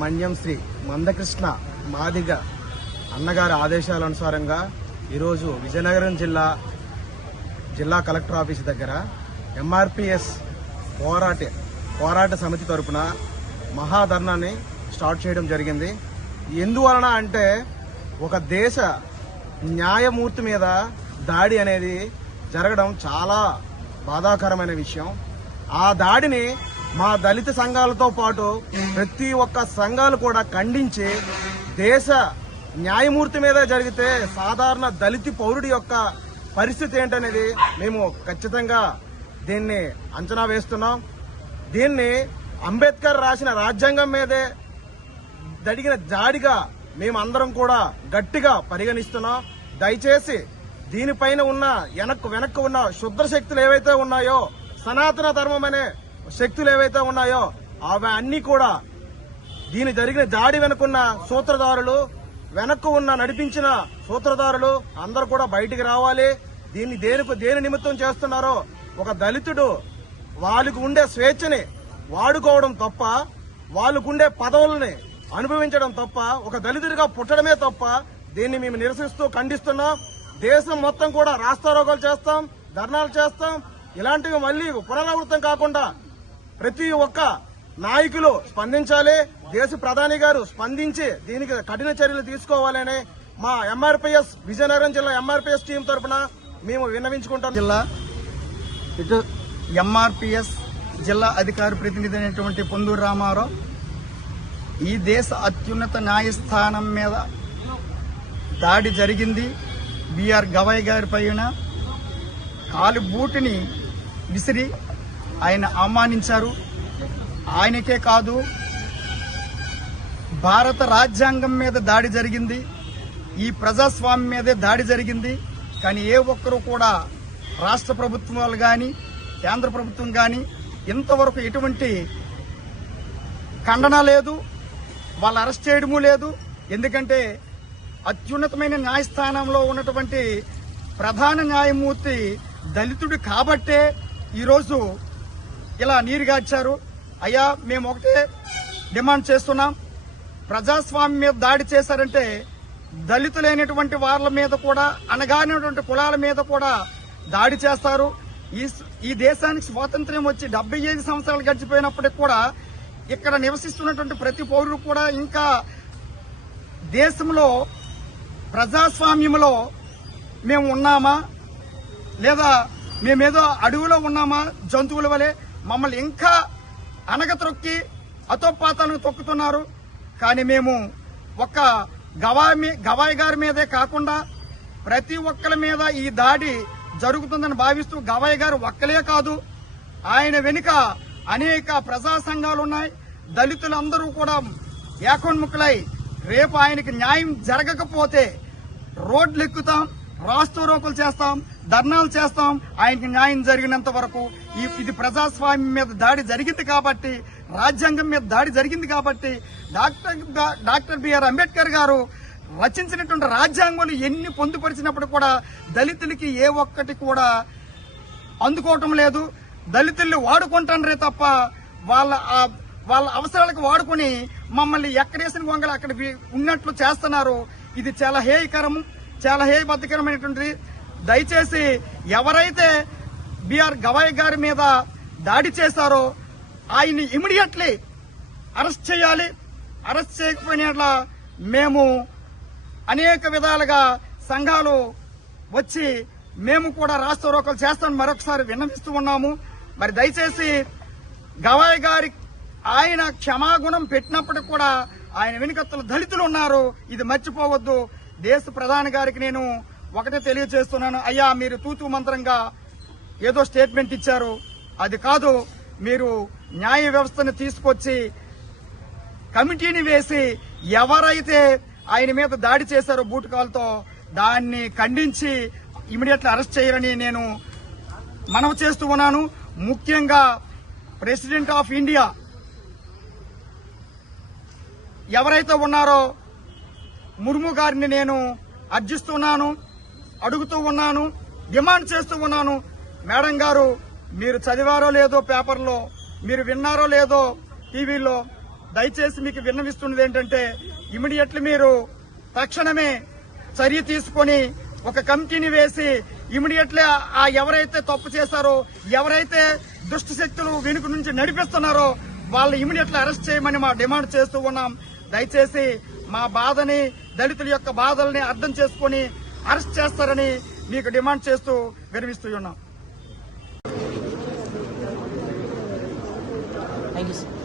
మన్యం శ్రీ మందకృష్ణ మాదిగ అన్నగారి ఆదేశాల అనుసారంగా ఈరోజు విజయనగరం జిల్లా జిల్లా కలెక్టర్ ఆఫీస్ దగ్గర ఎంఆర్పిఎస్ పోరాట పోరాట సమితి తరపున మహాధర్నాన్ని స్టార్ట్ చేయడం జరిగింది. ఎందువలన అంటే ఒక దేశ న్యాయమూర్తి మీద దాడి అనేది జరగడం చాలా బాధాకరమైన విషయం. ఆ దాడిని మా దళిత సంఘాలతో పాటు ప్రతి ఒక్క సంఘాలు కూడా ఖండించి దేశ న్యాయమూర్తి మీద జరిగితే సాధారణ దళిత పౌరుడి యొక్క పరిస్థితి ఏంటనేది మేము ఖచ్చితంగా దీన్ని అంచనా వేస్తున్నాం. దీన్ని అంబేద్కర్ రాసిన రాజ్యాంగం మీదే జరిగిన జాడిగా మేమందరం కూడా గట్టిగా పరిగణిస్తున్నాం. దయచేసి దీనిపైన ఉన్న వెనక్కు వెనక్కు ఉన్న శుద్ర శక్తులు ఏవైతే ఉన్నాయో సనాతన ధర్మం అనే శక్తులు ఏవైతే ఉన్నాయో అవి అన్ని కూడా దీని జరిగిన దాడి వెనుకున్న సూత్రధారులు వెనక్కు ఉన్న నడిపించిన సూత్రధారులు అందరూ కూడా బయటికి రావాలి. దీన్ని దేనికి దేని నిమిత్తం చేస్తున్నారో ఒక దళితుడు వాళ్ళకు ఉండే స్వేచ్ఛని వాడుకోవడం తప్ప వాళ్ళకుండే పదవుల్ని అనుభవించడం తప్ప ఒక దళితుడిగా పుట్టడమే తప్ప దీన్ని మేము నిరసిస్తూ ఖండిస్తున్నాం. దేశం మొత్తం కూడా రాస్తారోగాలు చేస్తాం ధర్నాలు చేస్తాం. ఇలాంటివి మళ్ళీ పునరావృతం కాకుండా ప్రతి ఒక్క నాయకులు స్పందించాలి. దేశ ప్రధాని గారు స్పందించి దీనికి కఠిన చర్యలు తీసుకోవాలని మా ఎంఆర్పిఎస్ విజయనగరం జిల్లా ఎంఆర్పిఎస్ టీం తరఫున మేము విన్నవించుకుంటాం జిల్లా ఇటు ఎంఆర్పిఎస్ జిల్లా అధికార ప్రతినిధి అయినటువంటి పొందూరు రామారావు ఈ దేశ అత్యున్నత న్యాయస్థానం మీద దాడి జరిగింది. బిఆర్ గవయ్ గారి పైన కాలు బూటిని విసిరి ఆయన అవమానించారు. ఆయనకే కాదు భారత రాజ్యాంగం మీద దాడి జరిగింది. ఈ ప్రజాస్వామ్యం మీదే దాడి జరిగింది. కానీ ఏ ఒక్కరూ కూడా రాష్ట్ర ప్రభుత్వాలు కానీ కేంద్ర ప్రభుత్వం కానీ ఇంతవరకు ఎటువంటి ఖండన లేదు. వాళ్ళు అరెస్ట్ చేయడము లేదు. ఎందుకంటే అత్యున్నతమైన న్యాయస్థానంలో ఉన్నటువంటి ప్రధాన న్యాయమూర్తి దళితుడు కాబట్టే ఈరోజు ఇలా నీరుగార్చారు అయ్యా మేము ఒకటే డిమాండ్ చేస్తున్నాం. ప్రజాస్వామ్యం మీద దాడి చేశారంటే దళితులైనటువంటి వాళ్ళ మీద కూడా అనగానటువంటి కులాల మీద కూడా దాడి చేస్తారు. ఈ ఈ దేశానికి స్వాతంత్ర్యం వచ్చి డెబ్బై ఐదు సంవత్సరాలు గడిచిపోయినప్పటికి కూడా ఇక్కడ నివసిస్తున్నటువంటి ప్రతి పౌరుడు కూడా ఇంకా దేశంలో ప్రజాస్వామ్యంలో మేము ఉన్నామా? లేదా మేమేదో అడవిలో ఉన్నామా? జంతువుల వలె మమ్మల్ని ఇంకా అనగతొక్కి అతోపాతాలను తొక్కుతున్నారు. కానీ మేము ఒక్క గవాయి మీ- గవాయి గారి మీదే కాకుండా ప్రతి ఒక్కరి మీద ఈ దాడి జరుగుతుందని భావిస్తూ గవాయి గారు ఒక్కలే కాదు ఆయన వెనుక అనేక ప్రజా సంఘాలు ఉన్నాయి. దళితులందరూ కూడా ఏకోన్ముఖులై రేపు ఆయనకి న్యాయం జరగకపోతే రోడ్లు ఎక్కుతాం రాస్తోరోకులు చేస్తాం ధర్నాలు చేస్తాం. ఆయనకి న్యాయం జరిగినంత వరకు ఇది ప్రజాస్వామ్యం మీద దాడి జరిగింది కాబట్టి రాజ్యాంగం మీద దాడి జరిగింది కాబట్టి డాక్టర్ డాక్టర్ బిఆర్ అంబేద్కర్ గారు రచించినటువంటి రాజ్యాంగాలు ఎన్ని పొందుపరిచినప్పుడు కూడా దళితులకి ఏ ఒక్కటి కూడా అందుకోవటం లేదు. దళితుల్ని వాడుకుంటానరే తప్ప వాళ్ళ వాళ్ళ అవసరాలకు వాడుకొని మమ్మల్ని ఎక్కడేసిన వంగలు అక్కడ ఉన్నట్లు చేస్తున్నారు. ఇది చాలా హేయకరం చాలా హేయబద్ధకరమైనటువంటి దయచేసి ఎవరైతే బిఆర్ గవాయ్ గారి మీద దాడి చేశారో ఆయన్ని ఇమీడియట్లీ అరెస్ట్ చేయాలి. అరెస్ట్ చేయకపోయినట్ల మేము అనేక విధాలుగా సంఘాలు వచ్చి మేము కూడా రాష్ట్రోకలు చేస్తామని మరొకసారి విన్నవిస్తూ ఉన్నాము. మరి దయచేసి గవాయ్ గారి ఆయన క్షమాగుణం పెట్టినప్పటికి కూడా ఆయన వెనుకత్తలు దళితులు ఉన్నారు. ఇది మర్చిపోవద్దు. దేశ ప్రధాని గారికి నేను ఒకటే తెలియజేస్తున్నాను. అయ్యా మీరు తూతూ మంత్రంగా ఏదో స్టేట్మెంట్ ఇచ్చారు. అది కాదు మీరు న్యాయ వ్యవస్థను తీసుకొచ్చి కమిటీని వేసి ఎవరైతే ఆయన మీద దాడి చేశారో బూటకాలతో దాన్ని ఖండించి ఇమీడియట్లీ అరెస్ట్ చేయాలని నేను మనవి చేస్తూ ఉన్నాను. ముఖ్యంగా ప్రెసిడెంట్ ఆఫ్ ఇండియా ఎవరైతే ఉన్నారో ముర్ము గారిని నేను అర్జిస్తున్నాను అడుగుతూ ఉన్నాను డిమాండ్ చేస్తూ ఉన్నాను. మేడం గారు మీరు చదివారో లేదో పేపర్లో మీరు విన్నారో లేదో టీవీలో దయచేసి మీకు విన్నవిస్తున్నది ఏంటంటే ఇమీడియట్లీ మీరు తక్షణమే చర్య తీసుకొని ఒక కమిటీని వేసి ఇమీడియట్లీ ఆ ఎవరైతే తప్పు చేశారో ఎవరైతే దుష్ట శక్తులు వెనుక నుంచి నడిపిస్తున్నారో వాళ్ళు ఇమీడియట్లీ అరెస్ట్ చేయమని మా డిమాండ్ చేస్తూ ఉన్నాం. దయచేసి మా బాధని దళితుల యొక్క బాధల్ని అర్థం చేసుకొని అరెస్ట్ చేస్తారని మీకు డిమాండ్ చేస్తూ విరమిస్తూ ఉన్నాం. Thank you sir